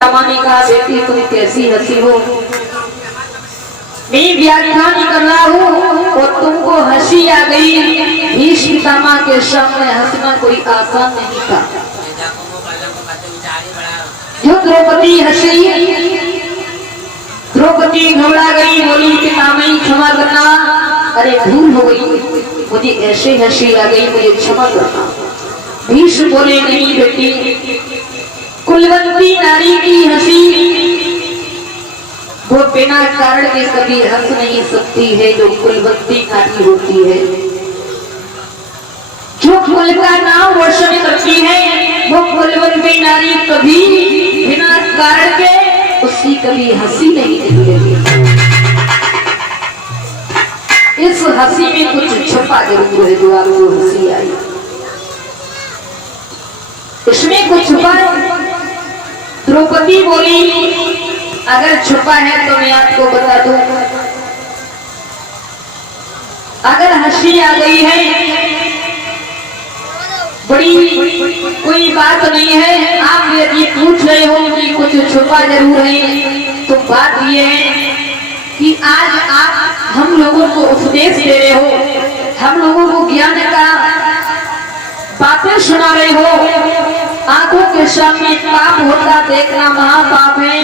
जमाने का बेटी तुम कैसी हंसी हो। मैं व्याख्यान कर रहा हूँ और तुमको हंसी आ गई। भीष्म पितामह के सामने हंसना कोई आसान नहीं था। जो द्रौपदी हंसी, द्रौपदी घबरा गई, बोली पितामही क्षमा करना, अरे भूल हो गई, मुझे ऐसे हंसी आ गई, मुझे क्षमा करना। भीष्म बोले नहीं बेटी, कुलवंती नारी की हंसी वो बिना कारण के कभी हंस नहीं सकती है। जो कुलवंती नारी होती है, जो कुल का नाम रोशन करती है, वो कुलवंती नारी कभी बिना कारण के उसकी कभी हंसी नहीं निकलेगी। इस हंसी में कुछ छुपा जरूर है जो आपको हंसी आई, इसमें कुछ छुपा है। द्रौपदी बोली अगर छुपा है तो मैं आपको बता दूं, अगर हंसी आ गई है बड़ी कोई बात नहीं है। आप यदि पूछ रहे हो कि कुछ छुपा जरूर है, तो बात यह है कि आज आप हम लोगों को उपदेश दे रहे हो, हम लोगों को ज्ञान का बातें सुना रहे हो। आंखों के सामने पाप होता देखना महापाप है।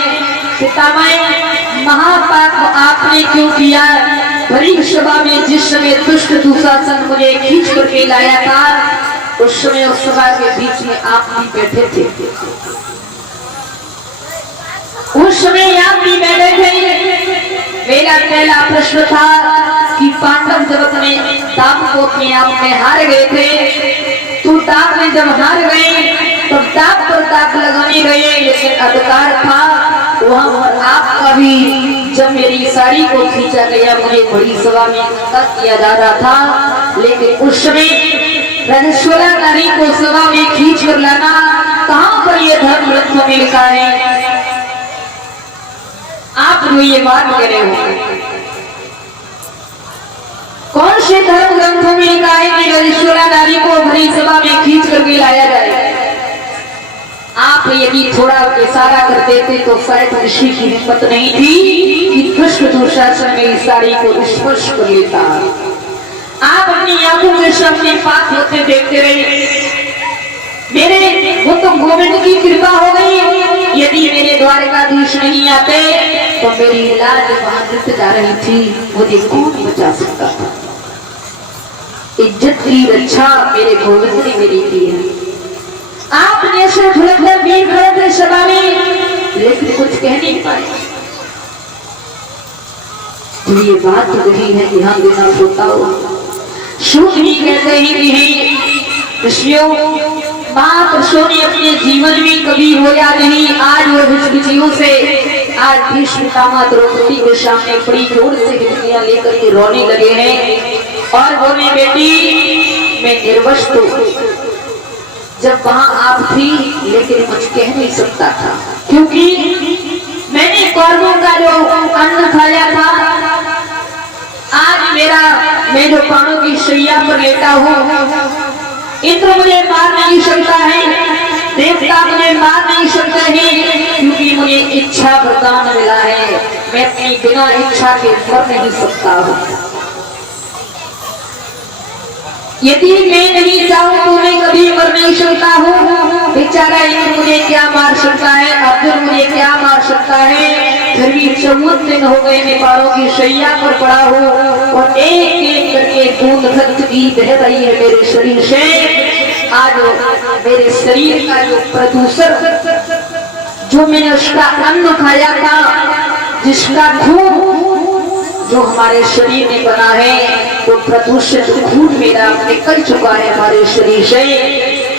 पितामह महापाप आपने क्यों किया? भरी सभा में जिस समय दुष्ट दुशासन मुझे खींच करके लाया था, उस समय उस सभा के बीच में आप भी बैठे थे, उस समय आप भी बैठे थे। मेरा पहला प्रश्न था कि पांडव जब अपने दाम को अपने आप में हार गए थे, तो दाम में जब हार गए तब दाग पर दाग लगाने गए, लेकिन अधिकार था वहां पर आपका भी। जब मेरी साड़ी को खींचा गया, मुझे बड़ी सभा में किया जा रहा था, लेकिन उस समय रणेश्वरा नारी को सभा में खींच कर लाना, कहां पर यह धर्म ग्रंथों में लिखा है? आप जो ये बात कह रहे हो, कौन से धर्म ग्रंथों में लिखा है कि रणेश्वरा नारी को भरी सभा में खींच करके लाया जाए? आप यदि थोड़ा इशारा कर देते तो शायद ऋषि की हिम्मत नहीं थी कि दुष्ट दुशासन में इस साड़ी को स्पर्श कर लेता। आप अपनी आंखों के सामने पाप होते देखते रहे। मेरे वो तो गोविंद की कृपा हो गई, यदि मेरे द्वारकाधीश नहीं आते तो मेरी लाज वहां गिरती जा रही थी, मुझे कौन बचा सकता था? इज्जत की रक्षा मेरे गोविंद ने मेरी की है। आपने से भुलकर भी खड़े थे सभा में, लेकिन कुछ कह नहीं पाए। तो ये बात वही है, ध्यान देना होता हो। सूत भी कहते हैं कि ऋषियों महापुरुषों ने अपने जीवन में कभी रोया नहीं। आज वो हिचकिचियों से आज भीष्म पितामह द्रौपदी के सामने बड़ी जोर से हिचकियां लेकर के रोने लगे हैं और बोले बेटी मैं निर्वस्त्र हूं। जब वहां आप थी, लेकिन कुछ कह नहीं सकता था, क्योंकि मैंने कौरवों का जो अन्न खाया था, आज मैं जो प्राणों की शैया पर लेटा हूँ, इंद्र मुझे मार नहीं सकता है, देवता मुझे मार नहीं सकते हैं, क्योंकि मुझे इच्छा वरदान मिला है। मैं अपनी बिना इच्छा के मर नहीं सकता हूँ। यदि मैं नहीं चाहूं तो मैं कभी मर नहीं सकता हूँ। बेचारा इंद्र मुझे क्या मार सकता है, अर्जुन मुझे क्या मार सकता है? फिर भी 14 दिन हो गए मैं बाणों की शैया पर पड़ा हूँ और एक एक करके बूंद रक्त की बह रही है मेरे शरीर से। आज मेरे शरीर का जो प्रदूषण, जो मैंने उसका अन्न खाया था, जिसका खून जो हमारे शरीर में बना है, वो प्रदूषित खून मेरा निकल चुका है हमारे शरीर से।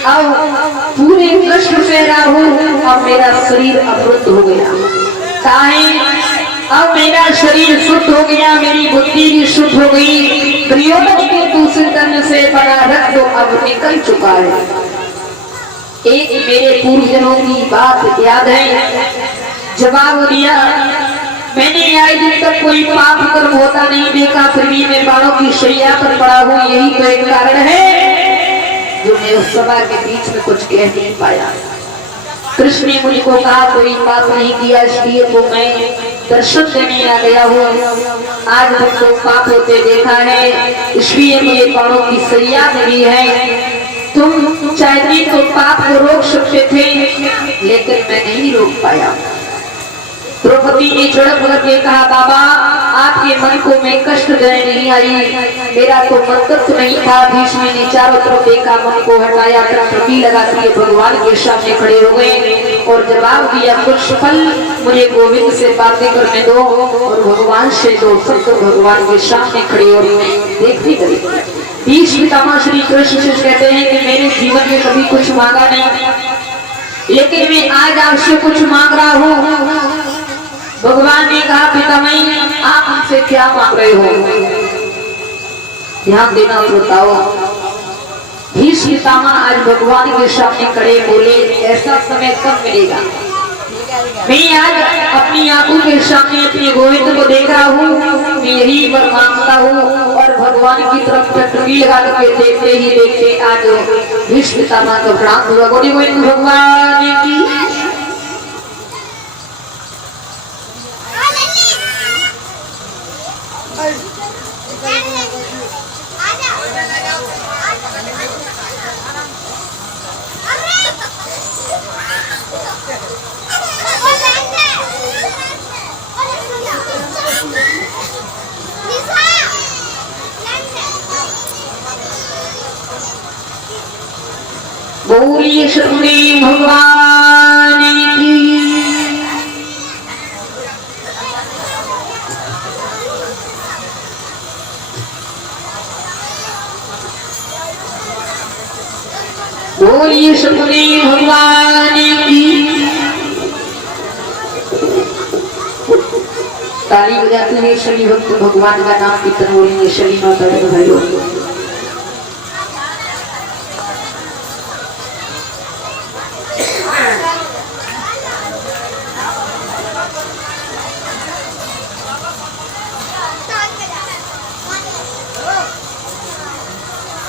अब पूरे कष्ट से रहा हूँ, अब मेरा शरीर अवरुद्ध हो गया। अब मेरा शरीर शुद्ध हो गया, मेरी बुद्धि भी शुद्ध हो गई। दुर्योधन के दूषित अन्न से बना रक्त तो अब निकल चुका है। एक मेरे पूर्वजनों की बात याद है, जवाब दिया मैंने आज दिन तक कोई पाप कर्म होता नहीं देखा, फिर भी मैं बाणों की शैया पर पड़ा हूँ। यही तो एक कारण है जो मैं उस सभा के बीच में कुछ कह नहीं पाया। कृष्ण ने मुझको कहा कोई पाप नहीं किया, इसलिए तो मैं दर्शन देने आ गया हूँ। आज मुझको पाप होते देखा है, इसलिए मुझे पापों की सजा मिली है। तुम चाहती तो पाप को रोक सकते थे, लेकिन मैं नहीं रोक पाया। द्रौपदी ने झड़प करके कहा बाबा आपके मन को मैं कष्ट देने नहीं आई, मेरा तो मतलब तो नहीं था। भीष्म ने चारों तरफ देखा, मन को हटाया, प्रति लगा दिए, भगवान के सामने खड़े हो गए और जवाब दिया कुछ पल मुझे गोविंद से बातें करने दो और भगवान से दो। सब तो भगवान के सामने खड़े हो देखते करें। भीष्म पितामह श्री कृष्ण से कहते हैं कि मेरे जीवन में कभी कुछ मांगा नहीं, लेकिन मैं आज आपसे कुछ मांग रहा हूँ। भगवान ने कहा पितामह आप हमसे क्या मांग रहे हो? ध्यान देना श्रोताओं। भीष्म पितामह आज भगवान के सामने खड़े बोले ऐसा समय कब मिलेगा? मैं आज अपनी आंखों के सामने अपने गोविंद को देख रहा हूँ, मैं यही वर मांगता हूँ। और भगवान की तरफ टकरी लगा के देखते ही देखते आज भीष्म पितामह का प्राण हुआ। गोविंद भगवान की बोलिए सुखदेव भगवान की। बोलिए सुखदेव भगवान की। ताली बजाते हुए सभी भक्त भगवान का नाम कीर्तन बोलेंगे। सभी माता भाइयों